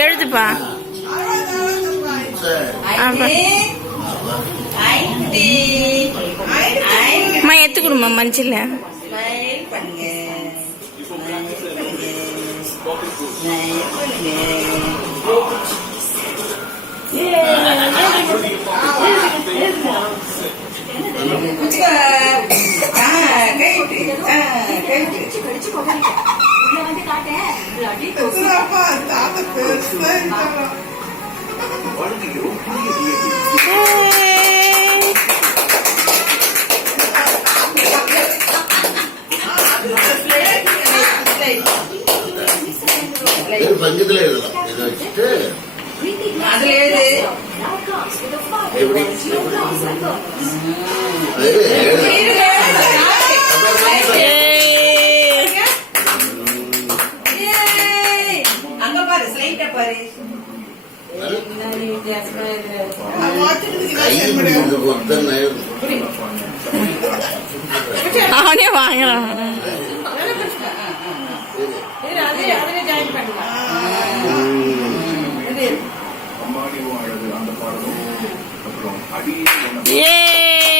எழுதுப்பா. அம்மா எடுத்துக்கணுமா மஞ்சள் பஞ்சத்துல எழுதலாம். இதை வச்சுட்டு அதுல எழுது. எப்படி அங்க பாரு, ஸ்லைட்ட பாரு. அவனே வாங்கலாம். ஏ